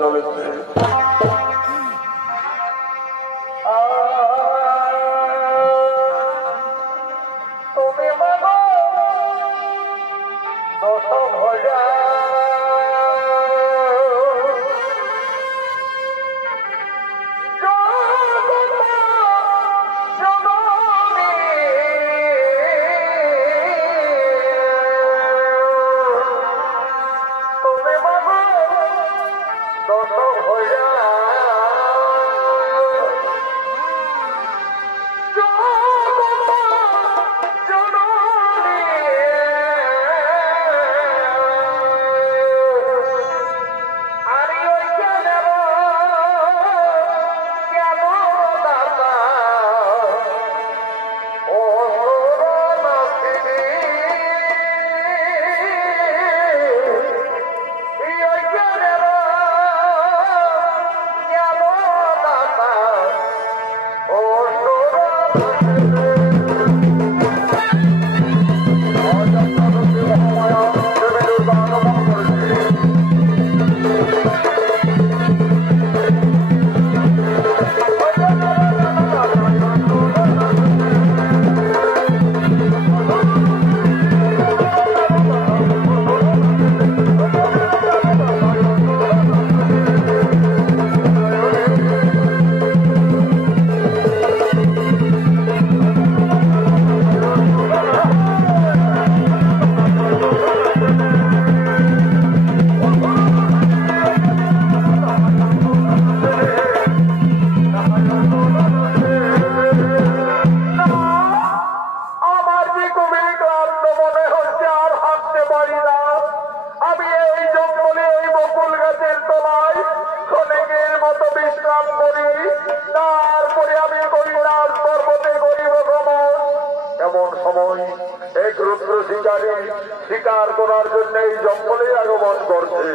চলেছে। তুমি মাগো দশ ভজা শিকার করার জন্য এই জঙ্গলে আগমন করছে।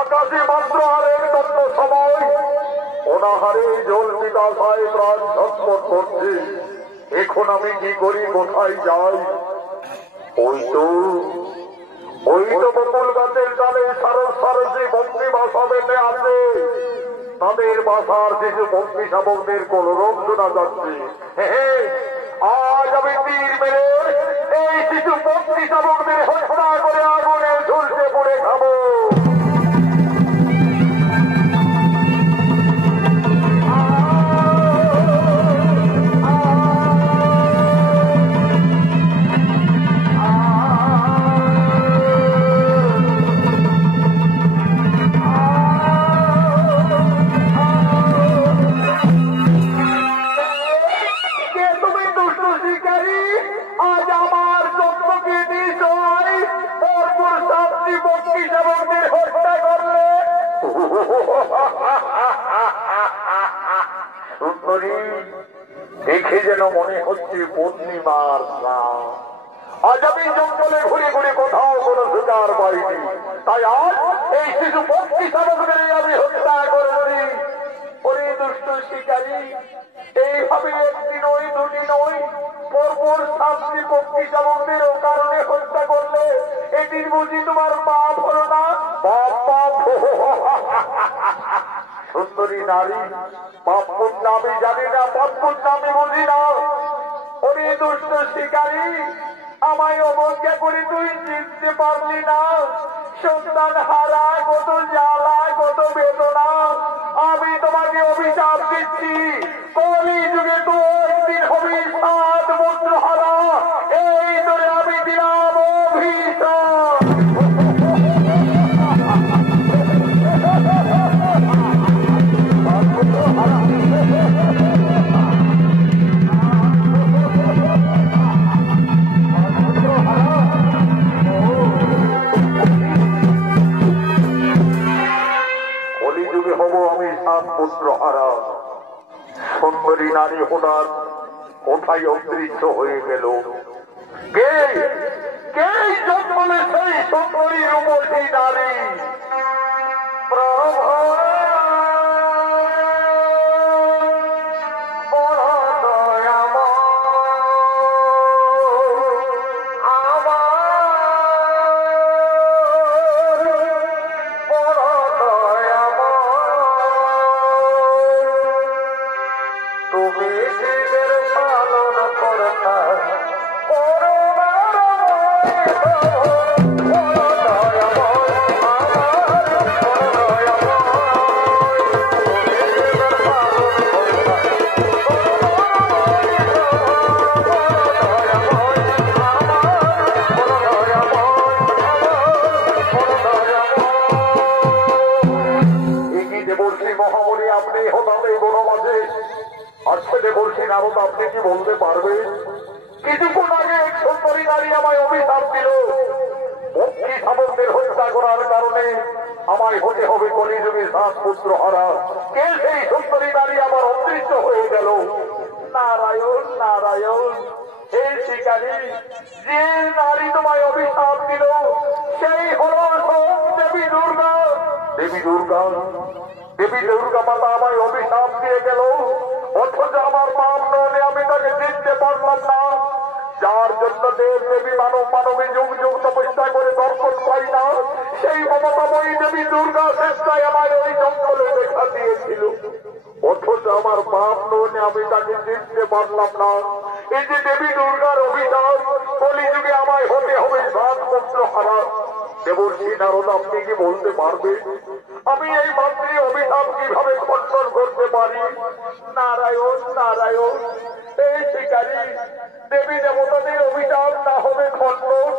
আকাশে মাত্র হারের জন্য সময় অনাহারে জল বিকাশায় প্রাণ ঝটপট করছে। এখন আমি কি করি, কোথায় যাই? ওই তো বকুল গাছের ডালে সারস সারসি বন্দি বাসা বেঁধে আছে। তাদের বাসার কিছু বন্দি শাবকদের কলরব শোনা যাচ্ছে। আজ আমি তীর মেরে এই কিছু বন্দি শাবকদের হত্যা করে আগুনে ঝুলতে পড়ে খাবো। দেখে যেন মনে হচ্ছে পূর্ণিমার রাত। আজ আমি জঙ্গলে ঘুরে ঘুরে কোথাও কোনো শিকার পাইনি, তাই আজ এই শিশু পক্ষী শাবকদের আমি হত্যা করেছি। ওরে দুষ্ট শিকারী, এইভাবে একটি নয় দুটি নয়, পরপর 7টি পক্ষী শাবকদের ও কারণে হত্যা করলে এটি বুঝি তোমার পাপ হলো না? পাপ সুন্দরী নারী, পাপ পুণ্য আমি জানি না, পাপ পুণ্য আমি বুঝি না। ওরে দুষ্ট শিকারী, আমায় অবজ্ঞা করে তুই জিততে পারলি না। সন্তান হারা কত জ্বালা, কত বেদনা। আমি তোমাকে অভিশাপ দিচ্ছি, কলি যুগে তো একদিন হবি 7 পুত্র হারা। এই ধরে আমি দিলাম অভিশাপ। সুন্দরী নারী হঠাৎ কোথায় অদৃশ্য হয়ে গেল? কে কে জন্মলে সেই সুন্দরী রূপসী নারী? আপনি কি বলতে পারবেন কিছুক্ষণ আগে এক সুন্দরী নারী আমায় অভিশাপ দিল, পক্ষী শাবকদের হত্যা করার কারণে আমায় হতে হবে কলিযুগে 7 পুত্র হারা। কে সেই সুন্দরী নারী আমার অদৃশ্য হয়ে গেল? নারায়ণ নারায়ণ, এই শিকারী, যে নারী তোমায় অভিশাপ দিল সেই হল দেবী দুর্গা। দেবী দুর্গা, দেবী দুর্গা মাতা আমায় অভিশাপ দিয়ে গেল, অথচ আমার পাপ নয় আমি তাকে জিততে পারলাম না। যার জন্য দেব দেবী মানবী যুগ যুগ তপস্যা করে দর্শন পাই না, সেই মমতাময়ী দেবী দুর্গা চেষ্টায় আমার ওই জঙ্গলে দেখা দিয়েছিল, অথচ আমার পাপ নয় আমি তাকে জিততে পারলাম না। এই যে দেবী দুর্গার অভিশাপ, কলিযুগে আমায় হতে হবে 7 পুত্র হারা। দেবর্ষি নারদ, আপনি কি বলতে পারবেন আমি এই মাতৃ অভিশাপ কিভাবে খণ্ডন করতে পারি? নারায়ণ নারায়ণ, এই শিকারী, দেবী দেবতাদের অভিশাপ না হবে খণ্ডন,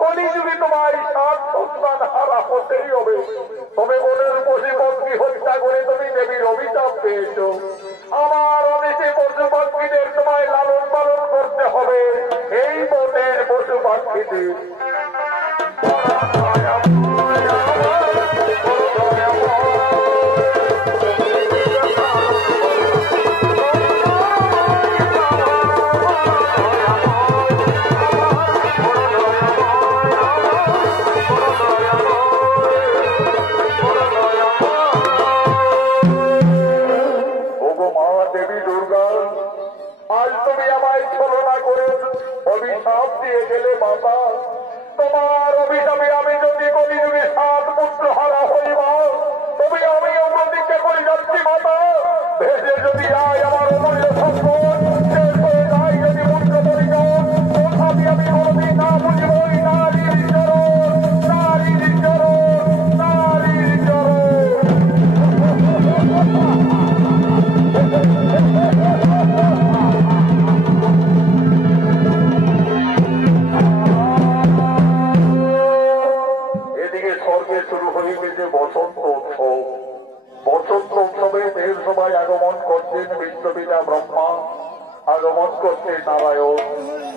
কলিযুগে তোমার 7 সন্তান হারা হতেই হবে। তবে মনের পশু পক্ষী হত্যা করে তুমি দেবীর অভিশাপ পেয়েছ, আমার অনেকে পশু পাখিদের তোমায় লালন পালন করতে হবে, এই মনের পশু পাখিদের। তোমার অভিশাপে আমি যদি কলিযুগে 7 পুত্র হারা হইব, তবে আমি অন্যদিকে করে যাচ্ছি মাতা। ভেসে যদি যায় আমার অমূল্য সম্পদ, শেষ হয়ে যায় যদি পুত্র পরিজন, তথাপি আমি কোনদিন না বুঝব নারীর চরণ, নারীর চরণ, নারীর চরণ। এদিকে স্বর্গে শুরু হয়ে গেছে বসন্ত উৎসব। বসন্ত উৎসবে দেব সবাই আগমন করছেন বিশ্বপিতা ব্রহ্মা, আগমন করছেন নারায়ণ,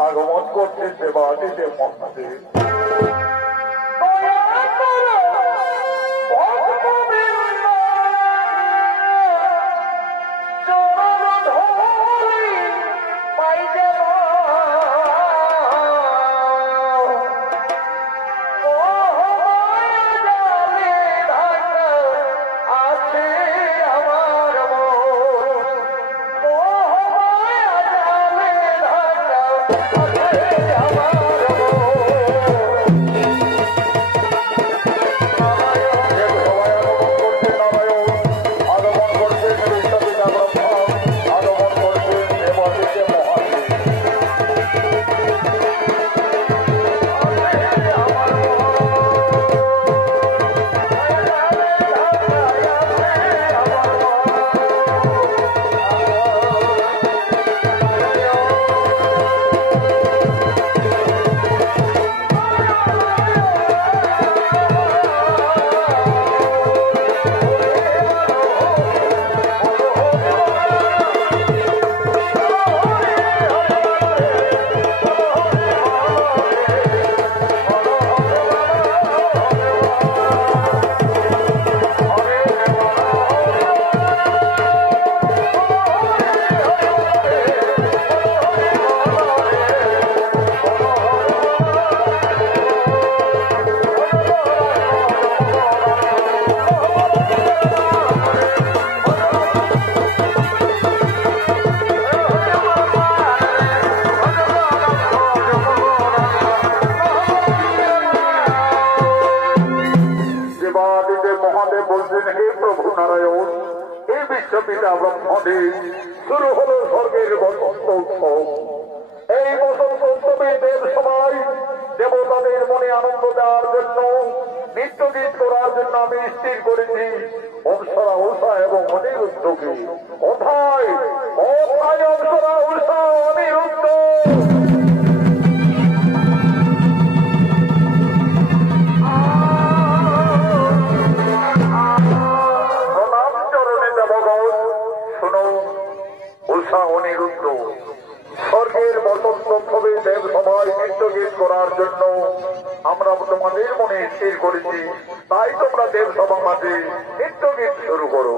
আগমন করছেন দেবাদিদেব মহাদেব। শুরু হলো স্বর্গের বসন্ত উৎসব। এই বসন্ত উৎসবে দেব সবাই দেবতাদের মনে আনন্দ দেওয়ার জন্য, নৃত্য গীত করার জন্য আমি স্থির করেছি অপ্সরা উষা এবং অনিরুদ্ধকে। কোথায় কোথায় অপ্সরা উষা অনিরুদ্ধ? অনিরুদ্ধ, স্বর্গের বসন্ত উৎসবে দেব সবাই নৃত্য গীত করার জন্য আমরা তোমাদের মনে স্থির করেছি। তাই তোমরা দেব সভার মাঝে নৃত্য গীত শুরু করো।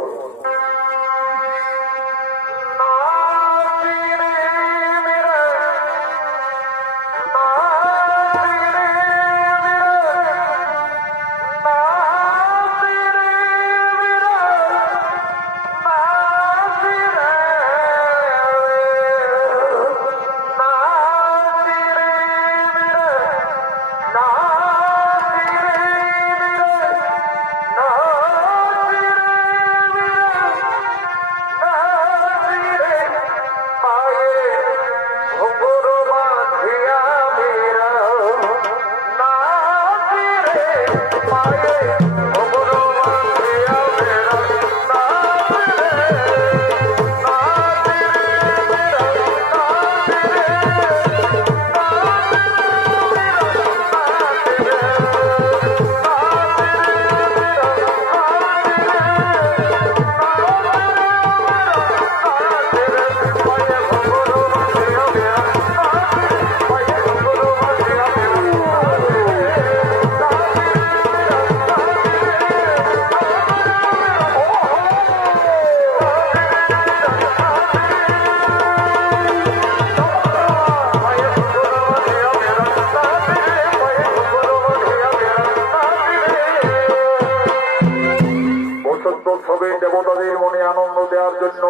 দেবতাদের মনে আনন্দ দেওয়ার জন্য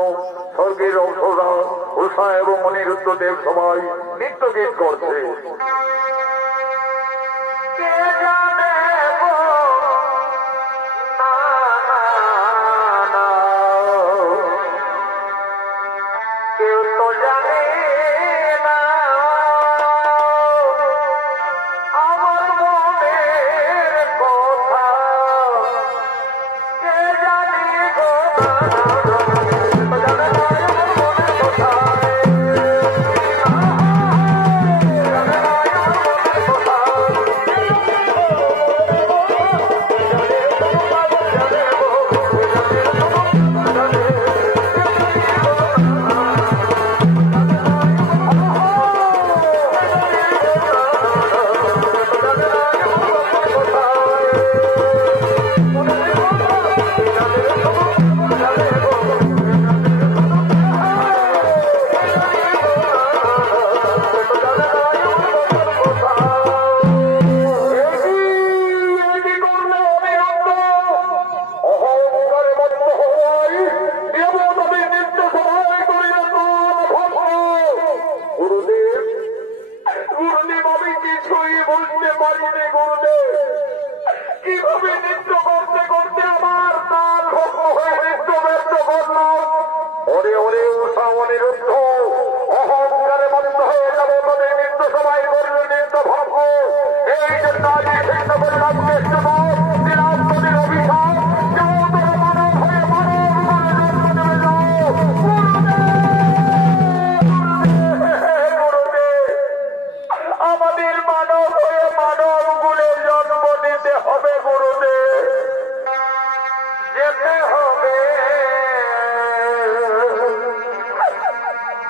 স্বর্গের অপ্সরা উষা এবং অনিরুদ্ধ দেব সবাই নৃত্য গীত করছে। যেতে হবে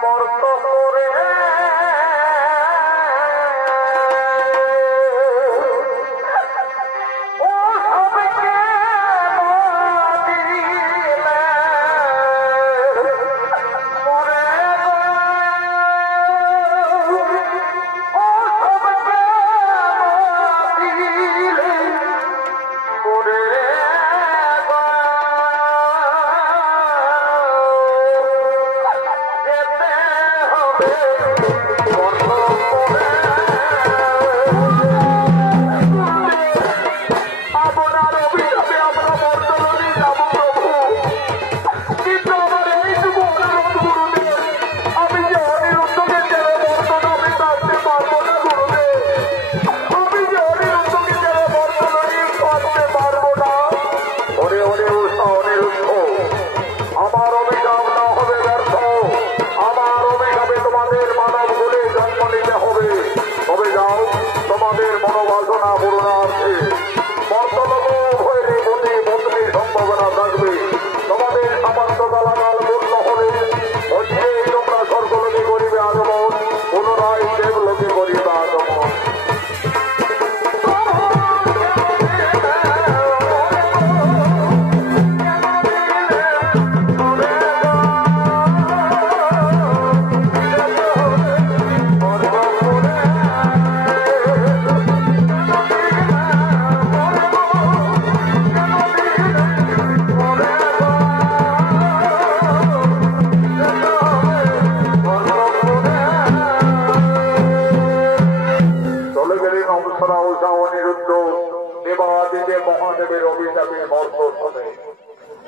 মর্ত করে ও সবকে দিলে মরে ও সবকে দিলে মরে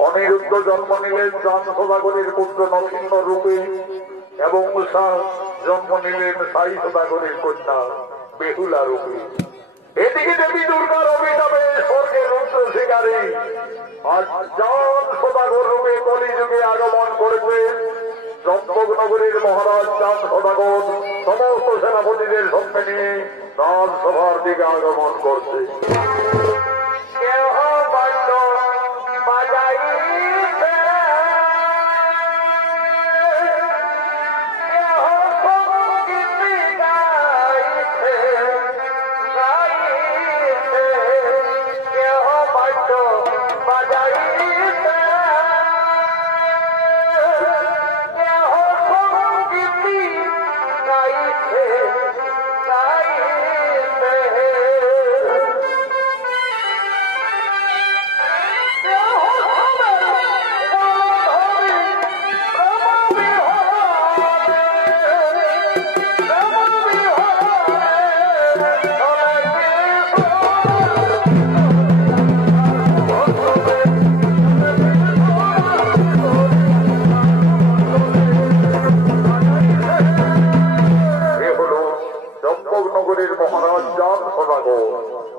অনিরুদ্ধ জন্ম নিলেন চাঁদ সদাগরের পুত্র নরসিংহ রূপে এবং জন্ম নিলেন সাই সদাগরের কন্যা বেহুলা রূপে। এদিকে দেবী দুর্গার অভিশাপে স্বর্গের রুদ্র শিকারী আজ চাঁদ সদাগর রূপে কলিযুগে আগমন করেছে। চম্পকনগরীর মহারাজ চাঁদ সদাগর সমস্ত সেনাপতিদের সঙ্গে নিয়ে রাজসভার দিকে আগমন করছে।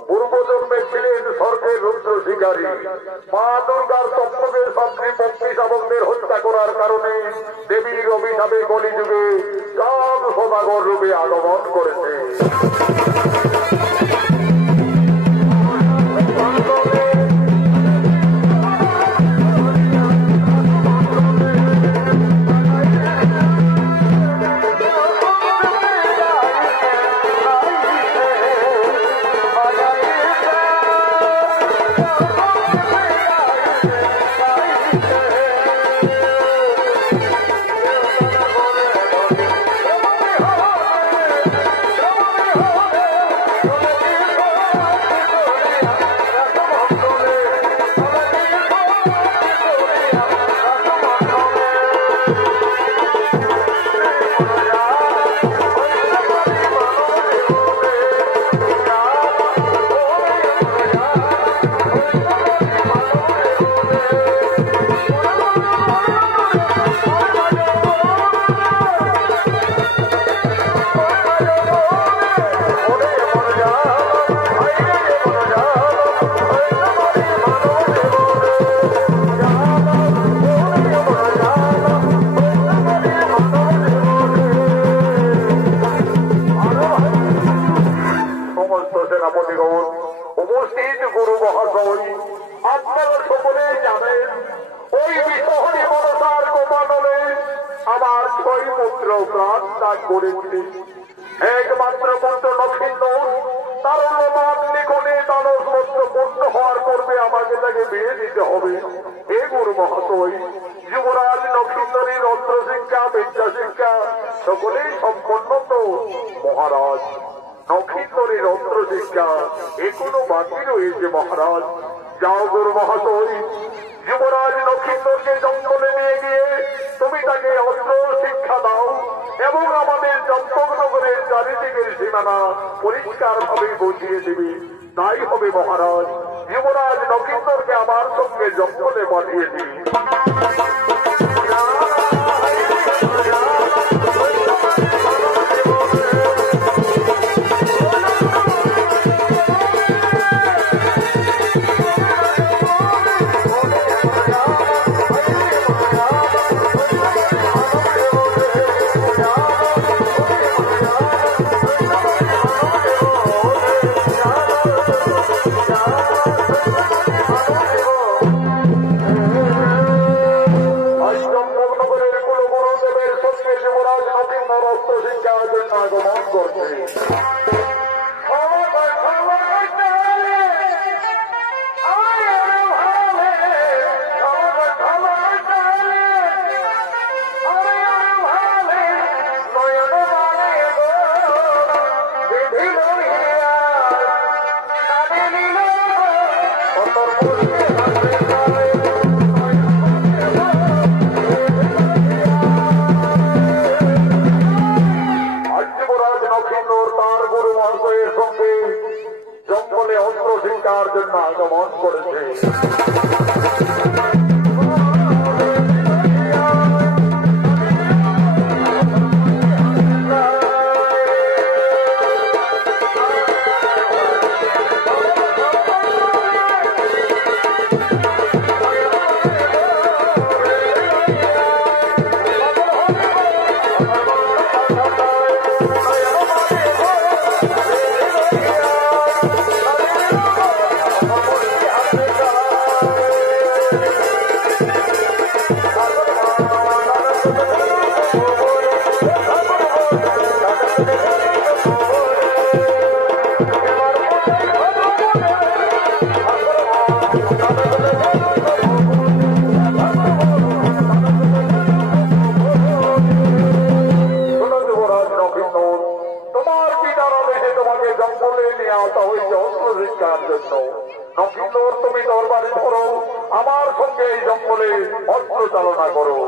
পূর্বজন্মে ছিলেন স্বর্গের রুদ্র শিকারী। মা দুর্গার তত্ত্বকে সামনে পক্ষী শাবকদের হত্যা করার কারণে দেবীর অভিশাপে কলিযুগে চাঁদ সদাগর রূপে আগমন করেছে। পুত্র প্রাণ ত্যাগ করেছে। একমাত্র পুত্র নক্ষিন্দর তার অনুবাদ লিখনে দানব মস্ত পূর্ণ হওয়ার পূর্বে আমাকে তাকে বিয়ে দিতে হবে। হে গুরু মহাশয়, যুবরাজ নক্ষিন্দরের অস্ত্র শিক্ষা বিদ্যা শিক্ষা সকলেই সম্পন্ন তো? মহারাজ, নক্ষিন্দরের অস্ত্র শিক্ষা এখনো বাকি রয়েছে মহারাজ। যাও গুরু মহাশয়, যুবরাজ নক্ষিন্দরকে জঙ্গলে নিয়ে গিয়ে তুমি তাকে অস্ত্র শিক্ষা দাও এবং আমাদের চম্পকনগরের চারিদিকের সীমানা পরিষ্কার ভাবে বুঝিয়ে দিবি। তাই হবে মহারাজ। যুবরাজ নক্ষিন্দরকে আমার সঙ্গে জঙ্গলে পাঠিয়ে দিবি। জঙ্গলে অস্ত্র শিক্ষার জন্য আগমন করেছে। নক্ষিন্দর, তুমি দরবারে ধরো, আমার সঙ্গে এই জঙ্গলে অস্ত্র চালনা করো।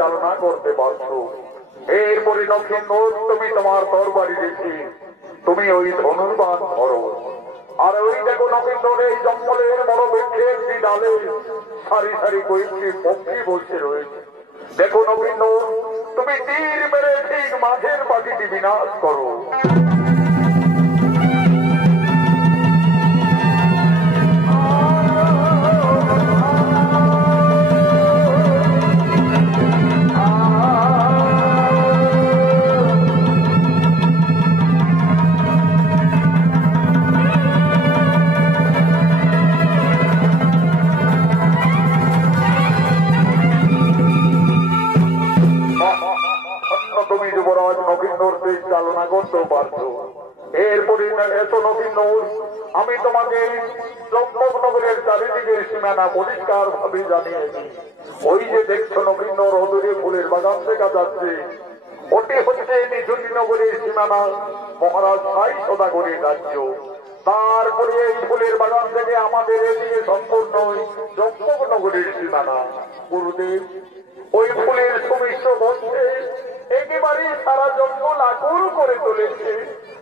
চালনা করতে পারছো। এরপরে নক্ষিন্দর, তুমি তোমার তরবারি রেখে তুমি ওই ধনুর্বাণ ধরো। আর ওই দেখো নক্ষিন্দর, এই জঙ্গলের বড় বৃক্ষের একটি ডালে সারি সারি কয়েকটি পক্ষী বসে রয়েছে। দেখো নক্ষিন্দর, তুমি তীর মেরে ঠিক মাঝের পাখিটি বিনাশ করো। চালনা করতেও পারছো। এরপরে এসো নক্ষিন্দর, আমি তোমাকে চম্পকনগরের চারিদিকের সীমানা পরিষ্কার ভাবে জানিয়েছি। ওই যে দেখছো নক্ষিন্দর, অদূরে ফুলের বাগান দেখা যাচ্ছে। ওটি হচ্ছে নিঝুনি নগরীর সীমানা, মহারাজ সাই সদাগরের রাজ্য। তারপরে এই ফুলের বাগান থেকে আমাদের এদিকে সম্পূর্ণ জম্মুনগরীর সীমানা। গুরুদেব, ওই ফুলের সুমিশ্র গন্ধে একেবারে সারা জঙ্গল আকুল করে তুলেছে।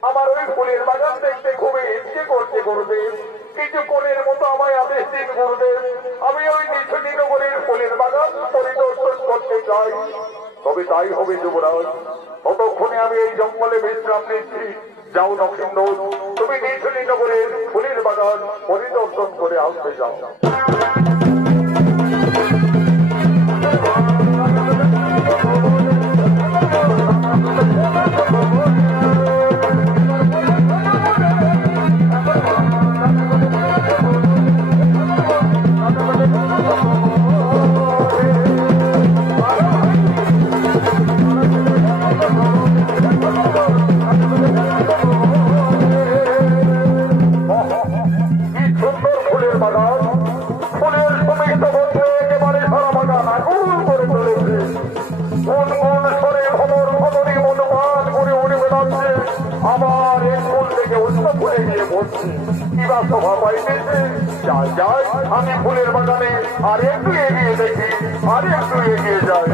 আমার ওই ফুলের বাগান দেখতে খুবই ইচ্ছে করছে গুরুদেব। কিছুক্ষণের মতো আমায় আদেশ দিন গুরুদেব, আমি ওই নিঝুনি নগরীর ফুলের বাগান পরিদর্শন করতে চাই। তবে তাই হবে যুবরাজ, ততক্ষণে আমি এই জঙ্গলে বিশ্রাম নিচ্ছি। যাও নক্ষিন্দর, তুমি নিঝুনি নগরের ফুলের বাগান পরিদর্শন করে আসতে যাও। আমি ফুলের বাগানে আর একটু এগিয়ে দেখি, আর একটু এগিয়ে যাই।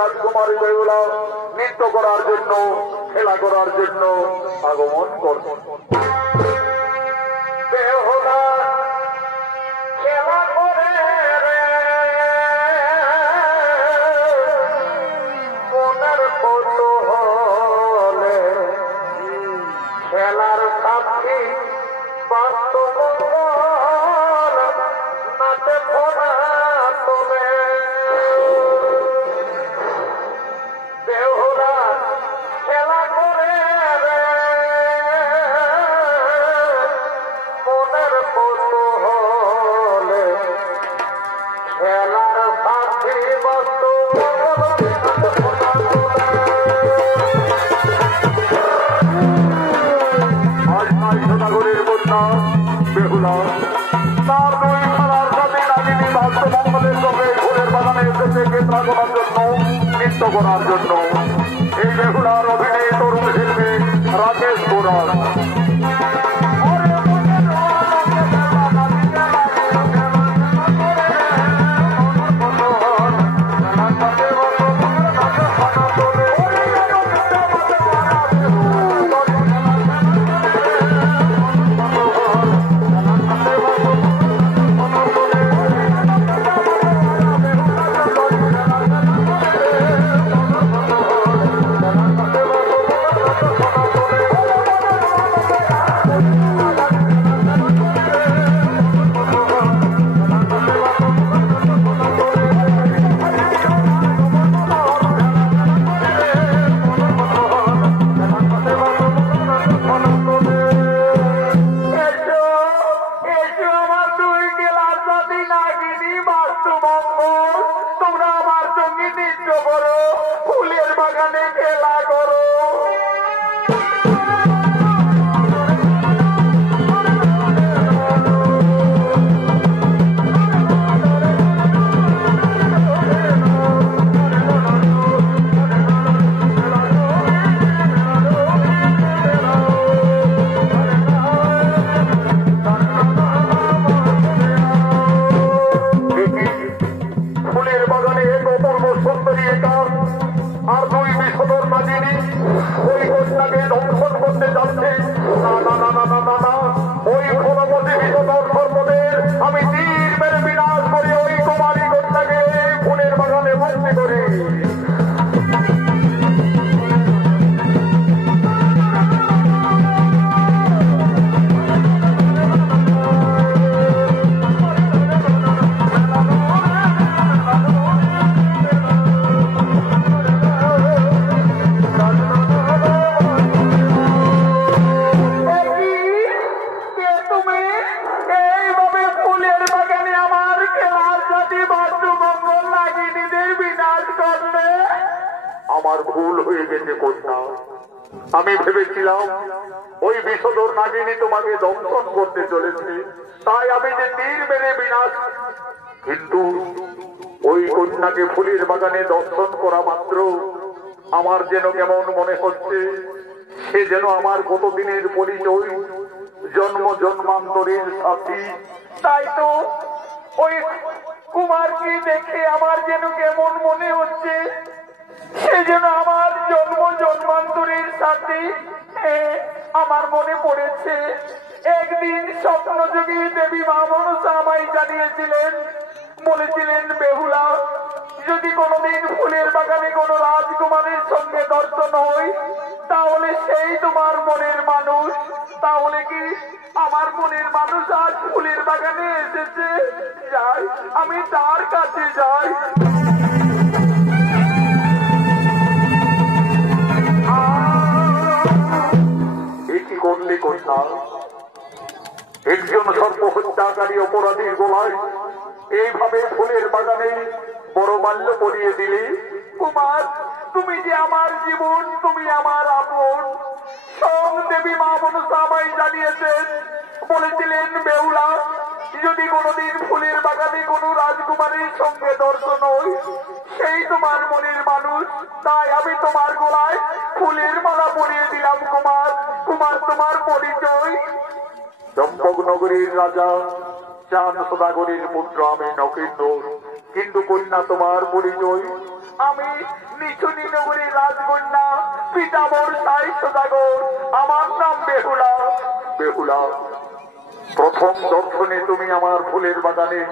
রাজকুমারী বেহুলা নৃত্য করার জন্য, খেলা করার জন্য আগমন করছে। বেহুলা খেলা করে মনের কৌতূহলে, খেলার সাথী বাস্তব নাচে ফোনা তোলে। বেহুলা খেলা করে মনের কৌতূহলে, খেলার সাথী বাস্তব সোনাগরের কন্যা বেহুলা তার দুই খেলার সাথে নাগিনী বাস্তবঙ্গলের সঙ্গে ফুলের বাগানে এসেছে কেন্দ্রা করার জন্য, নৃত্য করার জন্য। এই বেহুলার অভিনয় তরুণ শিল্পী রাকেশ গোরাল। ওই আমি ভেবেছিলাম ওই বিষধর নাগিনী তোমাকে দংশন করতে চলেছে, তাই আমি যে তীর মেরে বিনাশ, কিন্তু ওই কন্যাকে ফুলের বাগানে দর্শন করা মাত্র আমার যেন কেমন মনে হচ্ছে সে যেন আমার কতদিনের পরিচয়, জন্ম জন্মান্তরের সাথী। তাই তো ওই কুমারকে দেখে আমার যেন কেমন মনে হচ্ছে সে যেন আমার জন্ম জন্মান্তরের সাথে। আমার মনে পড়েছে একদিন স্বপ্নযোগী দেবী মা মনসা আমায় জানিয়েছিলেন, বলেছিলেন বেহুলা যদি কোনোদিন ফুলের বাগানে কোনো রাজকুমারের সঙ্গে দর্শন হয় তাহলে সেই তোমার মনের মানুষ। তাহলে কি আমার মনের মানুষ আজ ফুলের বাগানে এসেছে? যাই, আমি তার কাছে যাই। কি করলে কন্যা? একজন সর্বহত্যাকারী অপরাধীর গোলায় এইভাবে ফুলের বাগানে বড় মাল্য পরিয়ে দিলে? কুমার, তুমি যে আমার জীবন, তুমি আমার আপন। স্বয়ং দেবী মা মনসা আমায় জানিয়েছেন, বলেছিলেন বেহুলা যদি কোনোদিন ফুলের বাগানে কোনো রাজকুমারীর সঙ্গে দর্শন হয় সেই তোমার মনের মানুষ। তাই আমি তোমার গলায় ফুলের মালা পরিয়ে দিলাম। কুমার, কুমার তোমার পরিচয়? চম্পক নগরীর রাজা চাঁদ সদাগরের পুত্র আমি নকেন্দর। কিন্তু কন্যা তোমার পরিচয়? আমি নিচুনি নগরীর রাজকন্যা পিতামর সাই সদাগর। আমার নাম বেহুলা। বেহুলা, প্রথম দর্শনে তুমি আমার ফুলের বাগানে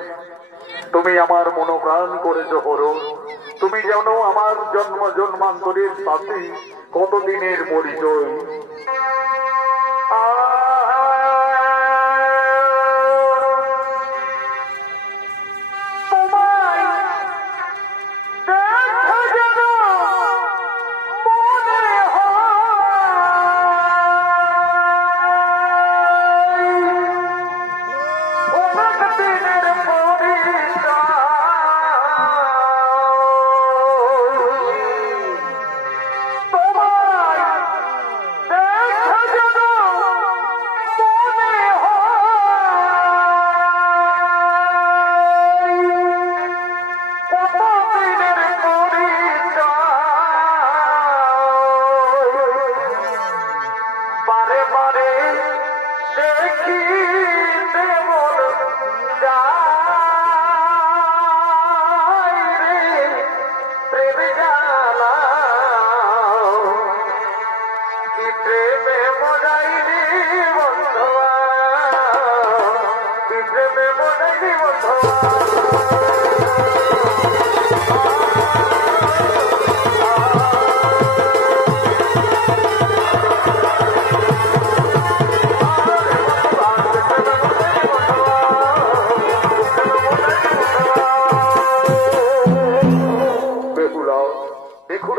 তুমি আমার মনোপ্রাণ করেছ হরণ। তুমি যেন আমার জন্ম জন্মান্তরের সাথী, কতদিনের পরিচয়।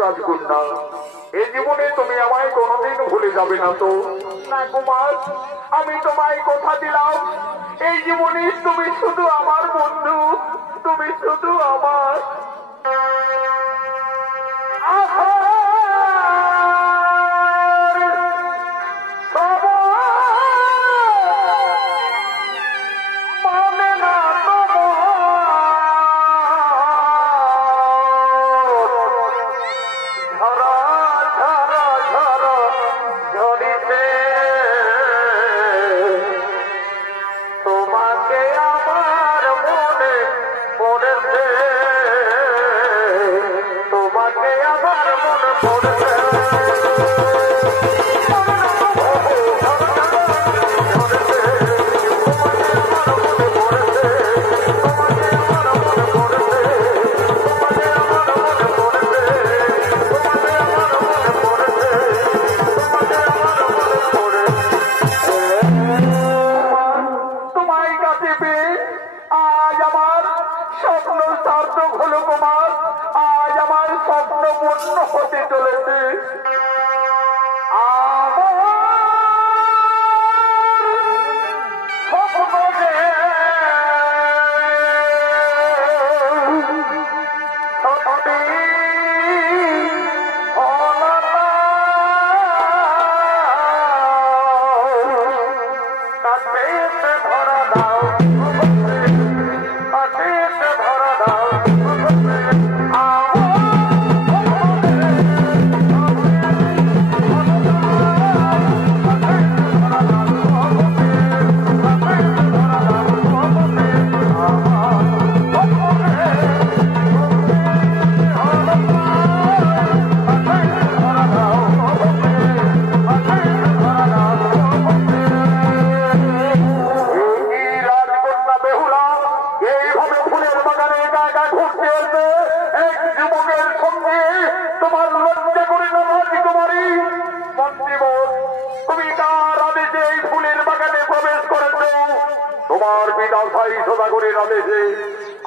রাজকন্যা, এই জীবনে তুমি আমায় কোনোদিন ভুলে যাবে না তো? না কুমার, আমি তোমায় কথা দিলাম এই জীবনে তুমি শুধু আমার বন্ধু, তুমি শুধু আমার। তোমাকে আমার মনে পড়েছে।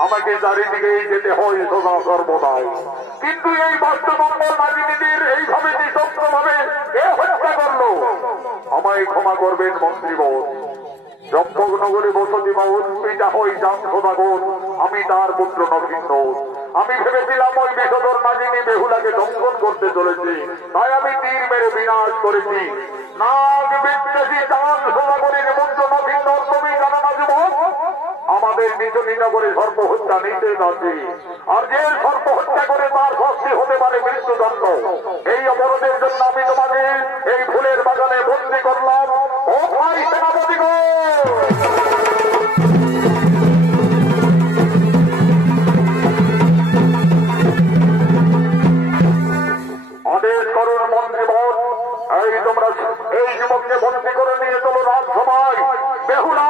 আমাকে চারিদিকে যেতে হয় সদা সর্বদাই, কিন্তু এই বাস্তুমঙ্গল রাজনীতির এইভাবে নিঃশব্দভাবে এ হত্যা করলো। আমায় ক্ষমা করবেন মন্ত্রীবর। জম্মনগরে বসতি বাউল পিতা হই যান সদাগর, আমি তার পুত্র নবীন্দ্র। আমি ভেবেছিলাম ওই বিষধর নাজিনী বেহুলাকে দংশন করতে চলেছি, তাই আমি তীর মেরে বিনাশ করেছি। নাগ বিদ্বেষী যান সদাগরের পুত্র নবীন্দ্র, তুমি জানো না যুবক আমাদের নিজ নগরে সর্প হত্যা নিষেধ আছে, আর যে সর্প হত্যা করে তার শাস্তি হতে পারে মৃত্যুদণ্ড। এই অপরাধের জন্য আমি তোমাকে এই ফুলের বাগানে বন্দী করলাম। ও ভাই সেনাপতিগণ, আদেশ করুন মন্ত্রীবর, এই তোমরা এই যুবককে বন্দী করে নিয়ে চলো রাজসভায়। বেহুলা,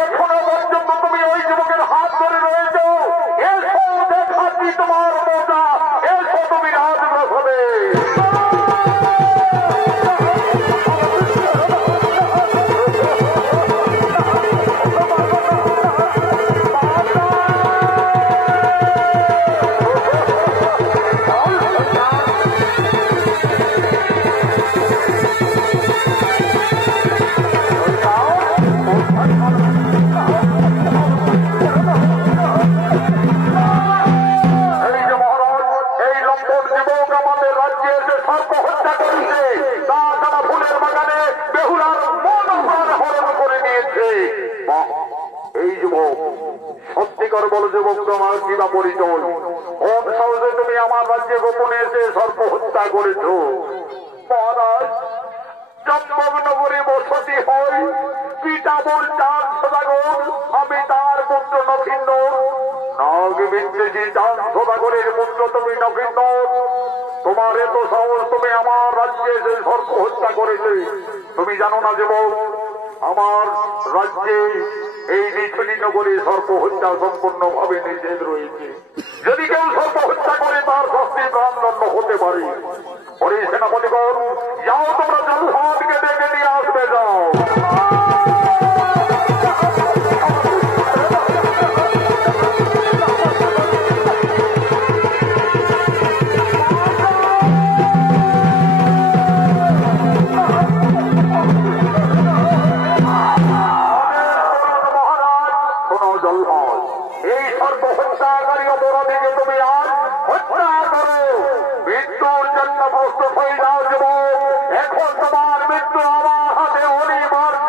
এখনো পর্যন্ত তুমি ওই যুবকের হাত ধরে রয়েছ, এসো দেখাচ্ছি তোমার মজা, এসো তুমি রাজপ্রাসাদে। এই যুবক সত্যিকার বলো যুবক, তোমার কিবা পরিচয়? কোন সাহসে তুমি আমার রাজ্যে গোপনে এসে সর্প হত্যা করেছ? মহারাজ, জম্মনগরে বসতি হয় পিতা বল চাঁদ সদাগর, আমি তার পুত্র নক্ষিন্দ। নাগ বিদ্বেষী চাঁদ সদাগরের পুত্র তুমি নক্ষিন্দ, তোমার এত সাহস, তুমি আমার রাজ্যে এসে সর্প হত্যা করেছে। তুমি জানো না যুবক, আমার রাজ্যে এই নিচুনি নগরে সর্প হত্যা সম্পূর্ণভাবে নিষেধ রয়েছে। যদি কেউ সর্প হত্যা করে তার শাস্তি প্রাণদণ্ড হতে পারে। ওরে সেনাপতিগণ, যাও তোমরা জলহাটকে ডেকে নিয়ে আসবে, যাও। এই সর্ব হত্যাকারী অপরাধীকে তুমি আজ হত্যা করো, মৃত্যুর জন্য প্রস্তুত হয়ে যাও যুবক। এখন তোমার মৃত্যু আমার হাতে অনিবার্য।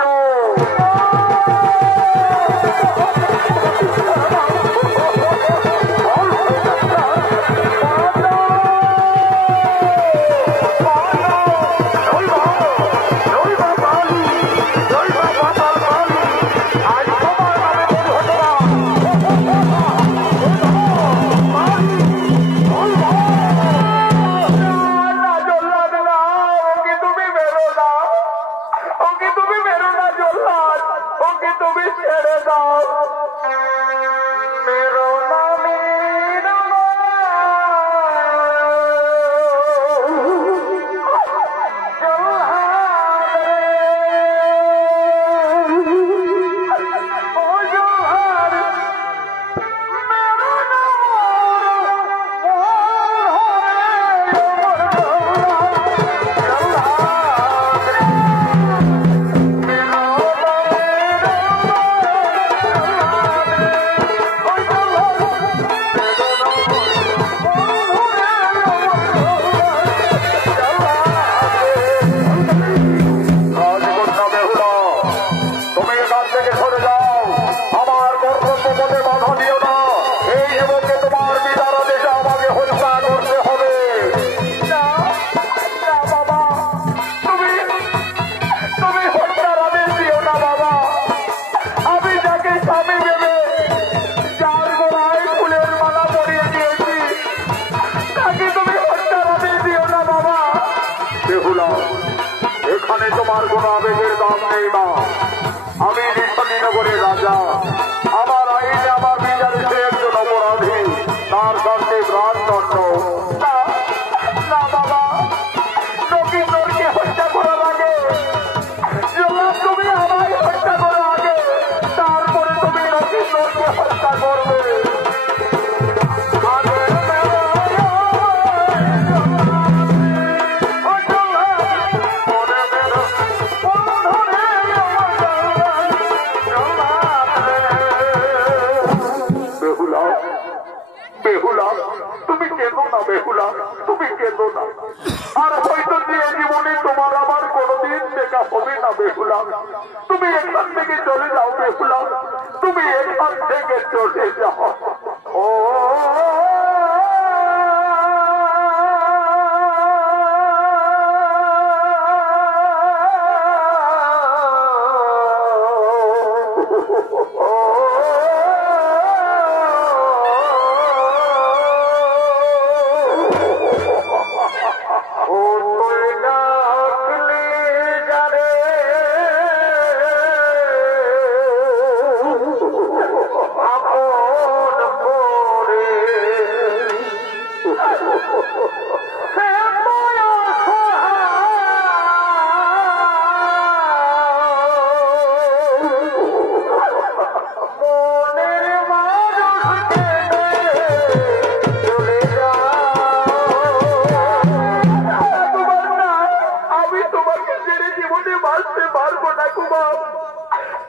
এখানে তোমার কোনো আবেগের দাম নেই মা। আমি নগরের রাজা, আমার আইনে আমার বিচারে সে একজন অপরাধী, তার শাস্তি প্রাণদণ্ড। না না বাবা, নবীনকে হত্যা করার আগে তুমি আমায় হত্যা করার আগে তারপরে তুমি নবীনকে হত্যা করবে। তুমি কেঁদো না বেহুলা, তুমি কেঁদো না। আর হয়তো যে জীবনে তোমার আমার কোনোদিন দেখা হবে না বেহুলা। তুমি এখান থেকে চলে যাও বেহুলা, তুমি এখান থেকে চলে যাও। ও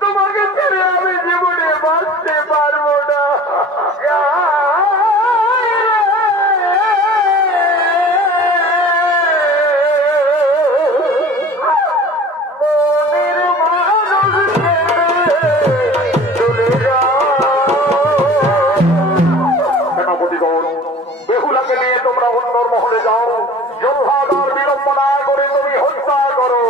তোমাকে ছেড়ে আমি জীবনে বাঁচতে পারবো না। বেহুলাকে নিয়ে তোমরা অন্তর মহলে যাও, যোদ্ধাদার বিলম্ব না করে তুমি হত্যা করো।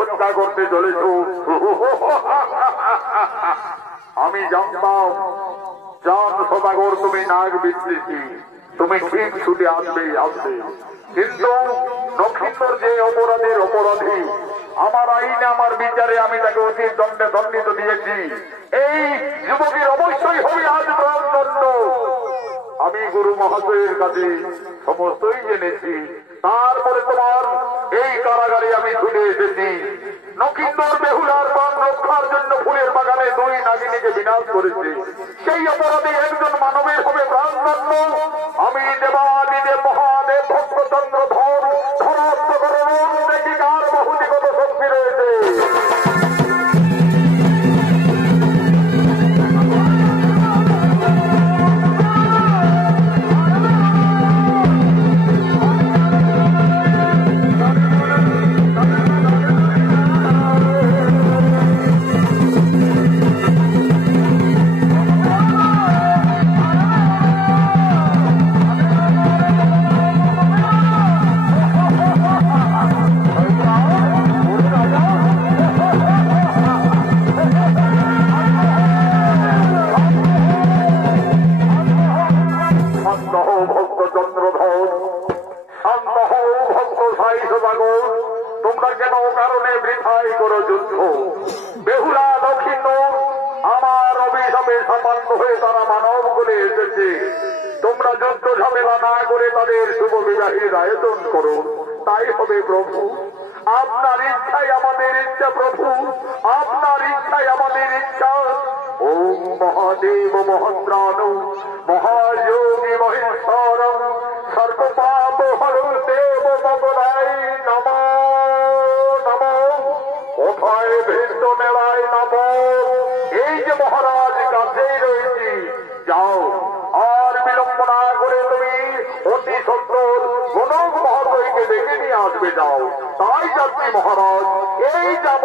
হত্যা করতে চলেছ। আমি জানতাম জান সদাগর তুমি নাগ বিদ্বেষী, তুমি ঠিক ছুটে আসবে। কিন্তু নক্ষত্র যে অপরাধের অপরাধী, আমার আইনে আমার বিচারে আমি তাকে অতীত দণ্ডে দণ্ডিত দিয়েছি। এই যুবকের অবশ্যই হবে আজ প্রাণদণ্ড। আমি গুরু মহাশয়ের কাছে সমস্তই জেনেছি, তারপরে তোমার এই কারাগারে আমি ছুটে এসেছি। নকিন্দর বেহুলার প্রাণ রক্ষার জন্য ফুলের বাগানে দুই নাগিনীকে বিনাশ করেছে। সেই অপরাধে একজন মানবের হবে প্রাণদণ্ড। আমি দেবাদিদেব মহাদেব ভক্তচন্দ্র ধর ধরাত্মকরণ দেখি কার বহুদিগত শক্তি রয়েছে। তোমরা কেন কারণে বৃথাই করো যুদ্ধ? বেহুলা দক্ষিণ আমার অভিশাপে সামান্য হয়ে তারা মানব বলে এসেছে। তোমরা যুদ্ধ ঝামেলা না করে তাদের শুভ বিবাহের আয়োজন করো, তাই হবে প্রভু। আপনার ইচ্ছাই আমাদের ইচ্ছা প্রভু, আপনার ইচ্ছাই আমাদের ইচ্ছা। ওম মহাদেব মহন্ত্রাণু মহাযোগী মহেশ্বর সর্বপাপ হরু দেব মগরাই নম নম। কোথায় ভিন্ন মেলায় নম। এই যে মহারাজ কাছেই রয়েছি, যাও আর বিলম্ব না করে তুমি অতি সত্তর গণক মহোদয়কে আমাকে ডেকে নিয়ে আসবে যাও। তাই যাচ্ছি মহারাজ, এই যাব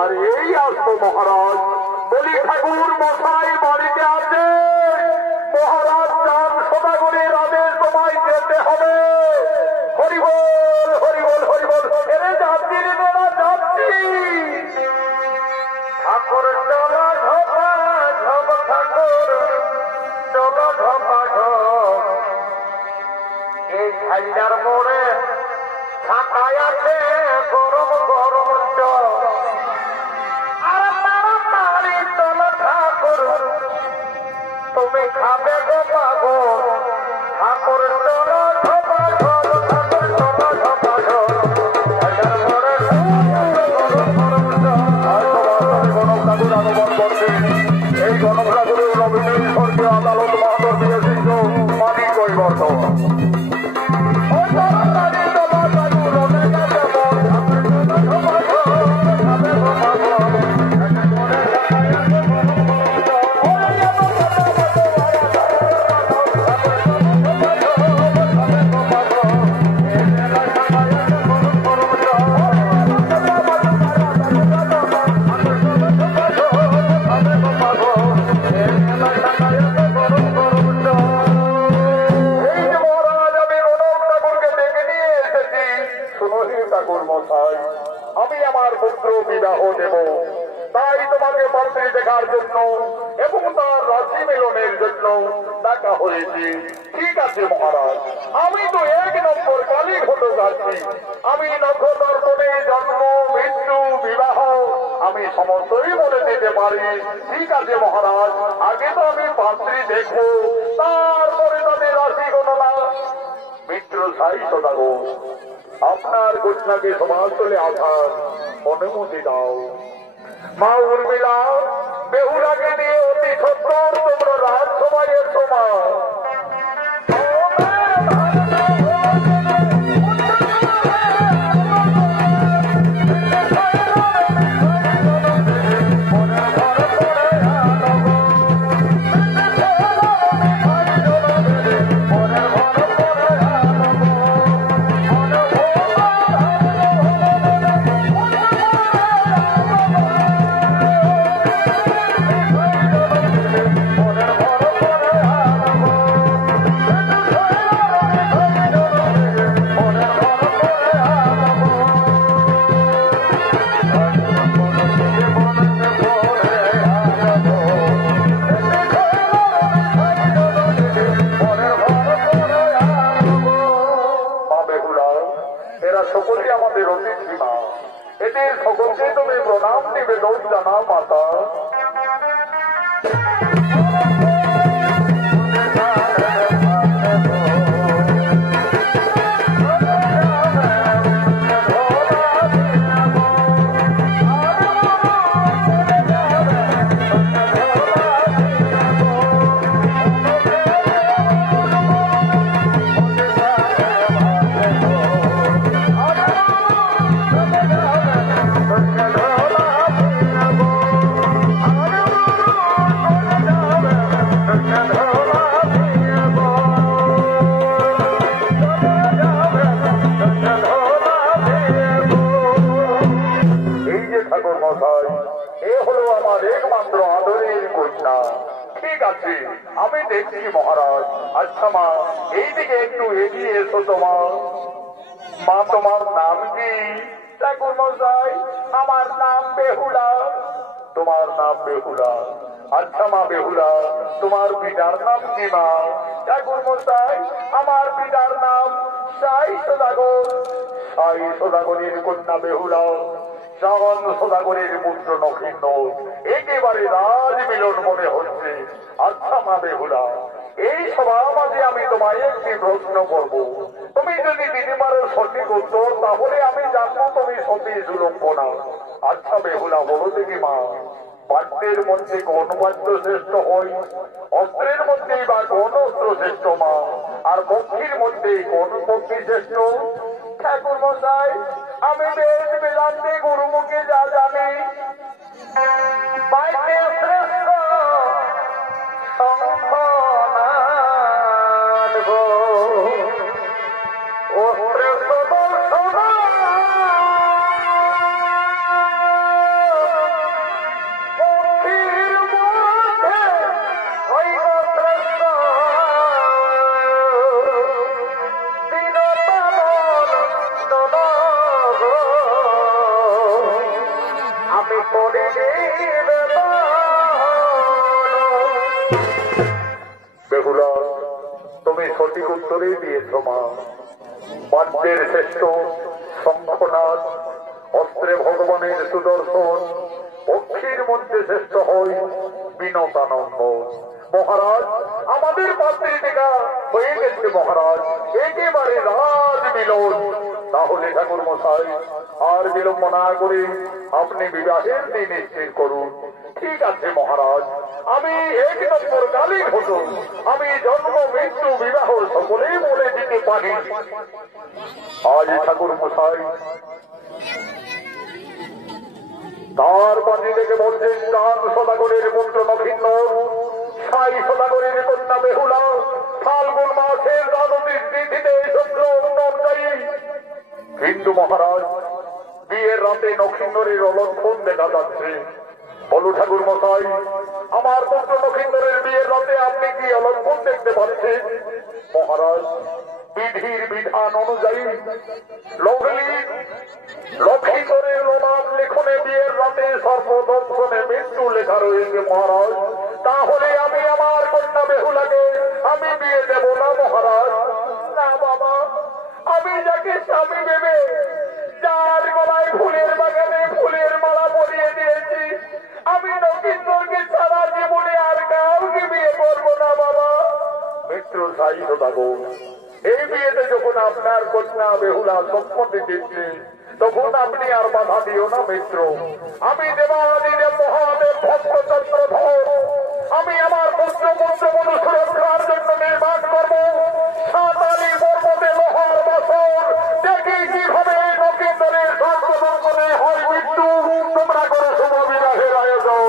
আর এই আসবো মহারাজ। বলি ঠাকুর মশাই বাড়িতে আছে? মহারাজ চান সদাগরের আদেশ তোমায় যেতে হবে। হরিবল হরিবল হরিবল। এরে যাচ্ছি রে দাদা, যাচ্ছি। ঠাকুর চলো ঝোপা ঝোপ, ঠাকুর চলো ঝোপা ঝোপ। এই ঝাইলার মোড়ে ছাকায় আছে গরম গরম চপ। আর তাড়াতাড়ি চলো ঠাকুর, তুমি খাবে গো পাগল। ঠাকুর চলো ঝোপা ঝোপ, ঠাকুর চলো ঝোপা ঝোপ। ঝাইলার মোড়ে গণক ঠাকুর আগমন করছে। এই গণক ঠাকুরের রবীন্দ্র স্বর্গীয় আদালত মহাদর দিয়েছিল মালিক পরিবর্তন। আমি আমার পুত্র বিবাহ দেব, তাই তোমাকে পাত্রী দেখার জন্য এবং তার রাশি মিলনের জন্য ডাকা হয়েছে। ঠিক আছে মহারাজ, আমি তো 1 নম্বর কালী ঘটক আছি। আমি নক্ষত্রপণে জন্ম মৃত্যু বিবাহ আমি সমস্তই বলে দিতে পারি। ঠিক আছে মহারাজ, আগে তো আমি পাত্রী দেখবো, তারপরে তাদের রাশি গণনা। মিত্র সাই সদাগর, আপনার কন্যাকে সমাজতলে আসার অনুমতি দাও। মা উর্মিলা, বেহুলাকে নিয়ে অতি সত্তর তোমরা রাজসভায়ের সময়। সকলেই আমাদের অতিথি মা, এদের সকলকে তুমি প্রণাম নিবেদন জানাও মাতা। আমি দেখছি মহারাজ। আচ্ছা মা, এইদিকে একটু এগিয়ে এসো। তোমার মা, তোমার নাম কি? ঠাকুর মশাই, আমার নাম বেহুলা। তোমার নাম বেহুলা? আচ্ছা মা বেহুলা, তোমার পিতার নাম কি মা? ঠাকুর মশাই, আমার পিতার নাম সাই সদাগর। সাই সদাগরের কন্যা বেহুলা, শ্রাবণ সদাগরের পুত্র নক্ষিন্দ। একেবারে রাজ মিলন মনে হচ্ছে। আচ্ছা মা বেহুলা, এই সবার মাঝে আমি তোমায় একটি প্রশ্ন করব। তুমি যদি দিতে পারো সঠিক উত্তর, তাহলে আমি জানবো তুমি সত্যি জুলুম না। আচ্ছা বেহুলা, বলো দেখি মা, বাদ্যের মধ্যে কোন বাদ্য শ্রেষ্ঠ হয়? অস্ত্রের মধ্যে বা কোন অস্ত্র শ্রেষ্ঠ মা? আর পক্ষীর মধ্যে কোন পক্ষী শ্রেষ্ঠ? ঠাকুর মশাই, আমি বেদ বেদান্তে গুরুমুখে যা জানি, বাদ্যে শ্রেষ্ঠ শঙ্খনাদ গো, ও শ্রেষ্ঠ বেহুলা, তুমি সঠিক উত্তরেই দিয়েছ মা। বাদ্যের শ্রেষ্ঠ শঙ্খনাথ, অস্ত্রে ভগবানের সুদর্শন, পক্ষীর মধ্যে শ্রেষ্ঠ হয় বিনতানন্দ। মহারাজ, আমাদের পাত্রী টিকা হয়ে গেছে মহারাজ, একেবারে রাজ মিলন। তাহলে ঠাকুর মশাই, আর বিলম্ব না করে আপনি বিবাহের দিন স্থির করুন। ঠিক আছে মহারাজ, আমি 1 নম্বর কালী ঘটক, আমি জন্ম মৃত্যু বিবাহ সকলেই বলে দিতে পারি। আজ ঠাকুর মশাই তার বাণী থেকে বলছেন, কান সদাগরের পুত্র নক্ষিন্দর, সাই সদাগরের কন্যা বেহুলা, ফাল্গুন মাসের দ্বাদশী তিথিতে শুক্র উত্তরদায়ী। কিন্তু মহারাজ, বিয়ের রাতে নক্ষিন্দরের অলক্ষণ দেখা যাচ্ছে। বলো ঠাকুর মশাই, আমার পুত্র নক্ষিন্দরের বিয়ের রাতে আপনি কি অলক্ষণ দেখতে পাচ্ছেন? মহারাজ, বিধির বিধান অনুযায়ী লক্ষিন্দরের লোনাম লেখনে বিয়ের রাতে সর্বদর্শনে মৃত্যু লেখা রয়েছে মহারাজ। তাহলে আমি আমার কন্যা বেহুলাকে আমি বিয়ে দেব না মহারাজ। না বাবা, আমি যাকে স্বামী ভেবে যার গলায় ফুলের বাগানে ফুলের মালা পরিয়ে দিয়েছি, আমি নক্ষিন্দরকে সারা জীবনে আর কাউকে বিয়ে করবো না বাবা। মিত্র সাই সদাগর, এই বিয়েতে যখন আপনার কন্যা বেহুলা সম্মতি দিচ্ছে, তখন আপনি আর বাধা দিও না মিত্র। আমি দেবাদিদেব মহাদেব ভক্ত চন্দ্রধর, আমি আমার পুত্র মনু সুরক্ষার জন্য নির্মাণ করবো সাঁতালি পর্বতে লোহার বছর। দেখি কিভাবে নক্ষিন্দরের সর্বদর্শনে হয় মৃত্যু। তোমরা করো শুভ বিবাহের আয়োজন।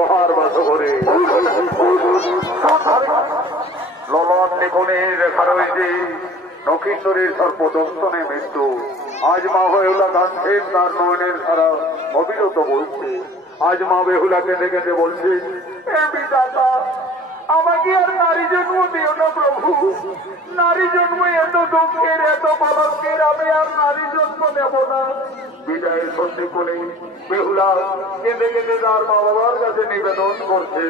লোহার বাস করে ললন নিপুণে রেখা রয়েছে নক্ষিন্দরের সর্পদর্শনে মৃত্যু। আজ মা বেহুলা কাঁদছেন, তার নয়নের ধারা অবিরত বলছে। আজ মা বেহুলা কেঁদে কেঁদে বলছে, হে বিধাতা, আমাকে আর নারী জন্ম দিও না প্রভু। নারী জন্ম এত দুঃখের, এত কলঙ্কের, আমি আর নারী জন্ম নেব না। বিদায়ের সন্ধে কোণে বেহুলা কেঁদে কেঁদে তার মা বাবার কাছে নিবেদন করছে।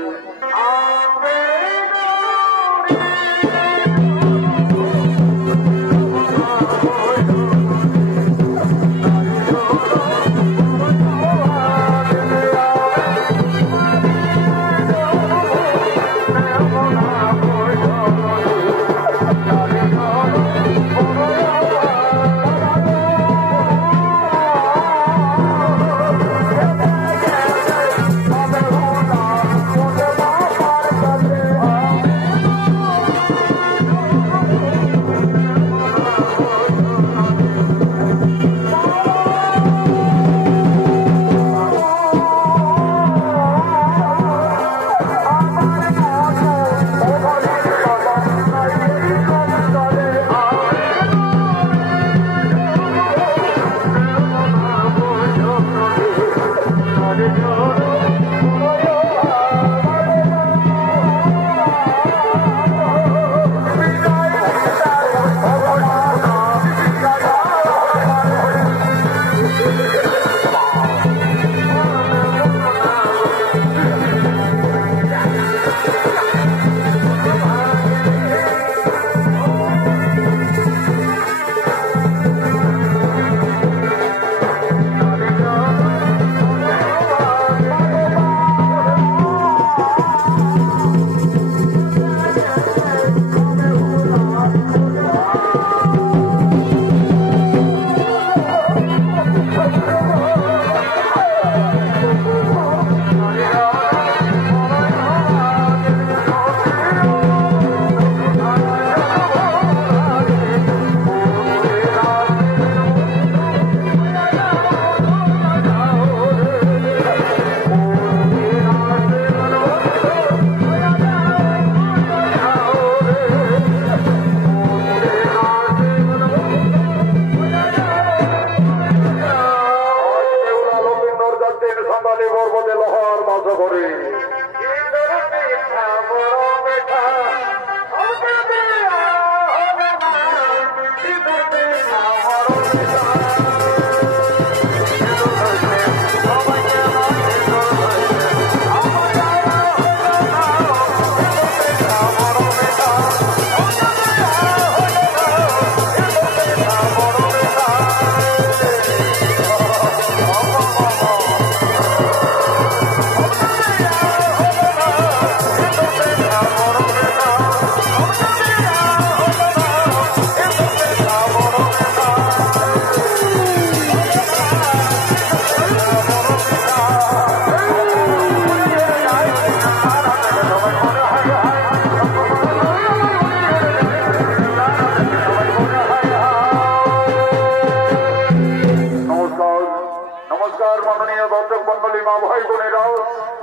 নমস্কার মাননীয় দর্শক মন্ডলী, মা ভাই বোনেরাও,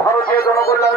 ভারতীয় জনকল্যাণ